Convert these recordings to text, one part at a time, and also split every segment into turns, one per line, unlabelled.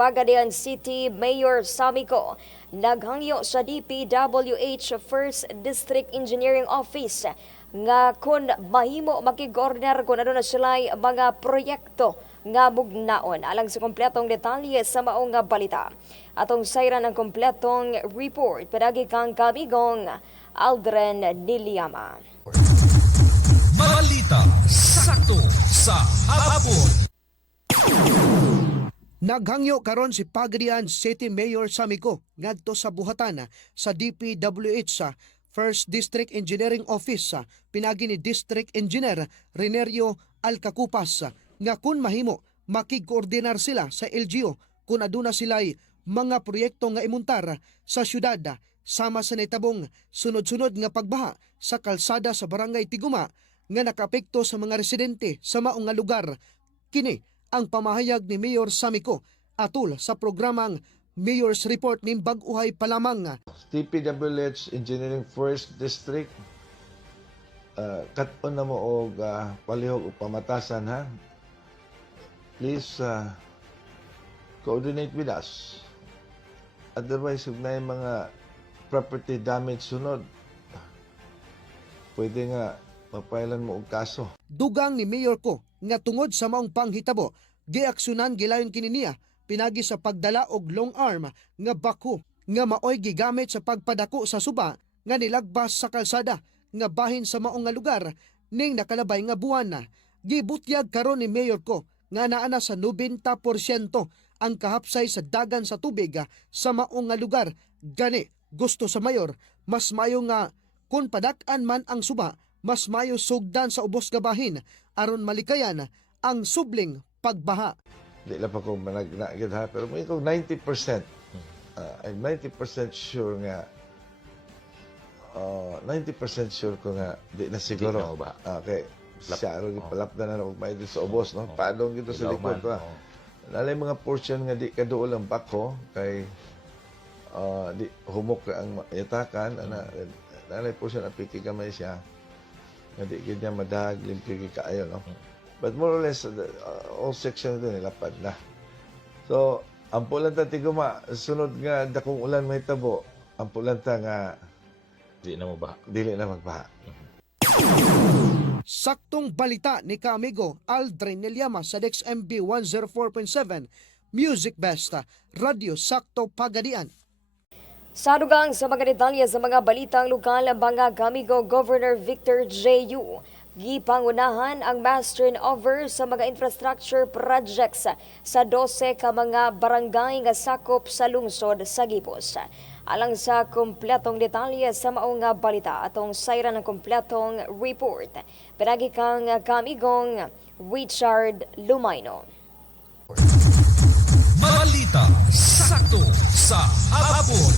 Pagadian City Mayor Samico naghangyo sa DPWH First District Engineering Office nga kun mahimo makigorner kung ano na sila mga proyekto nga mugnaon alang sa kompletong detalye sa maong balita. Atong sayran ang kompletong report padagi kang kamigong Aldren Niliama.
Balita sakto sa hapon.
Naghangyo karon si Pagadian City Mayor Samico ngadto sa buhatan sa DPWH sa First District Engineering Office sa pinagi ni District Engineer Renerio Alcacupas nga kun mahimo makigkoordinar sila sa LGU kung aduna sila'y mga proyekto nga imuntar sa syudad sama sa nitabong sunod-sunod nga pagbaha sa kalsada sa barangay Tiguma nga nakapekto sa mga residente sa maong nga lugar. Kini ang pamahayag ni Mayor Samico atul sa programang Mayor's Report ni Bag-uhay Palamang
TPWH Engineering First District uh, katon na mo og uh, palihog o pamatasan ha? Please uh, coordinate with us. Otherwise kung na yung mga property damage sunod. Pwede nga mapailan mo og kaso.
Dugang ni Mayor ko nga tungod sa maong panghitabo giaksyonan gilayon kini niya pinagi sa pagdala og long arm nga bako nga maoy gigamit sa pagpadako sa suba nga nilagbas sa kalsada nga bahin sa maong nga lugar ning nakalabay nga buwan na. Gibutyag karon ni Mayor ko nga naa na sa 90% ang kahapsay sa dagan sa tubig sa maong nga lugar. Gani gusto sa mayor mas mayo nga kung padak-an man ang suba mas mayo sugdan sa ubos nga bahin. Aron malikayan ang subling pagbaha.
di lang pa ko managnagid ha pero may kong 90% uh, I'm 90% sure nga uh, 90% sure ko nga di na siguro
Di na ba?
okay
Lap-
siya ro
oh.
palap na na may dito sa ubos no
Oh.
paadong gito sa likod ko ha.
oo.
Nalay mga portion nga di kaduol ang bako kay uh, di humok ka ang yatakan ana nalay portion ang piki gamay siya nga di gid niya madag limpigi kaayo no but more or less uh, all section doon nilapad na so ang pulanta tiguma sunod nga dakong ulan may tabo ang pulanta nga
Di na mo ba?
dili na magbaha
Saktong balita ni kaamigo Aldrin Nelyama sa DexMB 104.7 Music Best Radio Sakto Pagadian.
Sa dugang sa mga detalye sa mga balitang lokal, mga kamigo Governor Victor J.U. Gipangunahan ang master and over sa mga infrastructure projects sa 12 ka mga barangay nga sakop sa lungsod sa Gipos. Alang sa kompletong detalye sa maong nga balita atong sayra ng kompletong report. Pinagi kang kamigong Richard Lumayno.
Balita sakto sa hapon.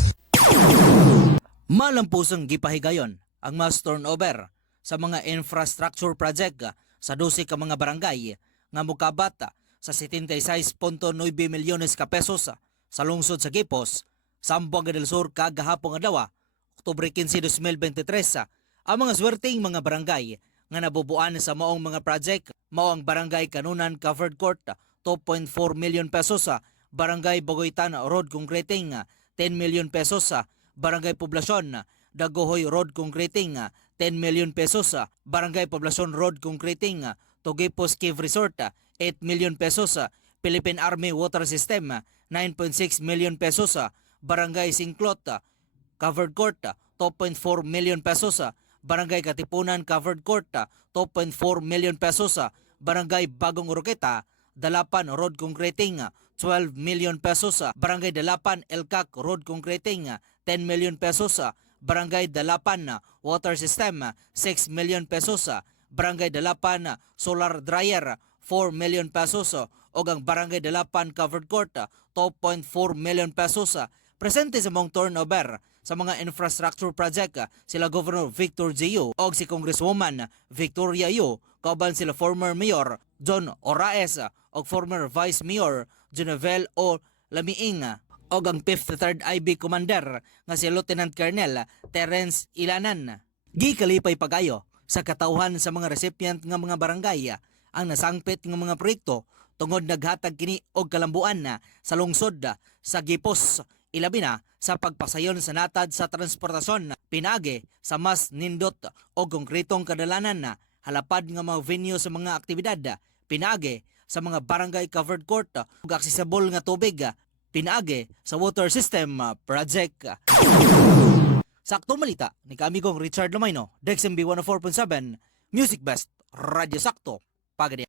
Malampusang gipahigayon ang mass turnover sa mga infrastructure project sa 12 ka mga barangay nga mukabata sa 76.9 milyones ka pesos sa lungsod sa Gipos, Sambuanga del Sur kagahapon adlaw, Oktubre 15, 2023 ang mga swerteng mga barangay nga nabubuan sa maong mga project mao ang Barangay Kanunan Covered Court 2.4 million pesos Barangay Bogoytan Road Concreting 10 million pesos Barangay Poblasyon Dagohoy Road Concreting 10 million pesos Barangay Poblasyon Road Concreting Tugipos Cave Resort 8 million pesos Philippine Army Water System 9.6 million pesos Barangay Singklot Covered Court 2.4 million pesos Barangay Katipunan Covered Court 2.4 million pesos Barangay Bagong Roqueta Dalapan Road Concreting 12 million pesos Barangay Dalapan Elcac Road Concreting 10 million pesos Barangay Dalapan Water System 6 million pesos. Barangay Dalapan Solar Dryer 4 million pesos. O ang Barangay Dalapan Covered Court 2.4 million pesos. Presente sa mong turnover sa mga infrastructure project sila Governor Victor J.U. o si Congresswoman Victoria Yu kauban sila former Mayor John Oraes o former Vice Mayor Genevieve O. Lamiing o ang 53rd IB Commander nga si Lieutenant Colonel Terence Ilanan. Gikalipay pagayo sa katauhan sa mga recipient nga mga barangay ang nasangpit nga mga proyekto tungod naghatag kini og kalambuan sa lungsod sa Gipos ilabi na sa pagpasayon sa natad sa transportasyon. Pinagi sa mas nindot o konkretong kadalanan na halapad nga mga venue sa mga aktibidad. Pinagi sa mga barangay covered court ug accessible nga tubig pinagi sa water system ah, project Sakto malita ni kamigong Richard Lumayno, Dexmb 104.7, Music Best, Radyo Sakto, Pagadi.